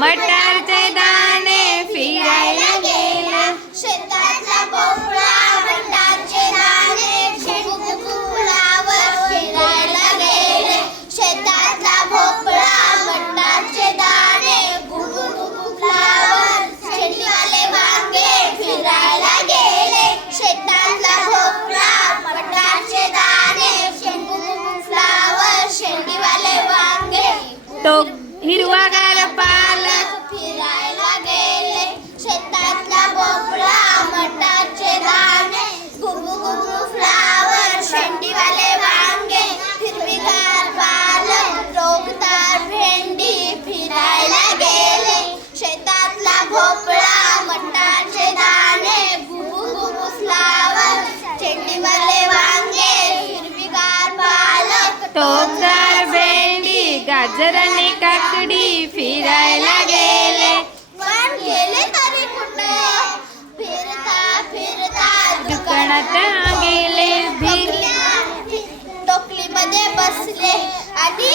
मटारचे दाणे फिरायला गेले, शेतातला भोपळा मटारचे दाणे फुलावर फिरायला गेले, शेतातला भोपळा मटारचे दाणे फुलावर शेंडीवाले वांगे फिरायला गेले, शेतातला भोपळा मटारचे दाणे फुलावर शेंडीवाले वांगे तो हिरवागार पालक फिरायला गेले, शेतातला भोपळा मटारचे दाणे गुबगुबू फ्लावर शेंडीवाले वांगे हिरवीगार पालक टोकदार भेंडी फिरायला गेले, शेतातला भोपळा मटारचे दाणे गुबगुबू फ्लावर शेंडीवाले वांगे हिरवीगार पालक टोकदार भेंडी गाजर आणि काकडी फिरायला गेले, पण गेले तरी कुठे फिरता फिरता दुकानात गेले, टोकलीमध्ये बसले आणि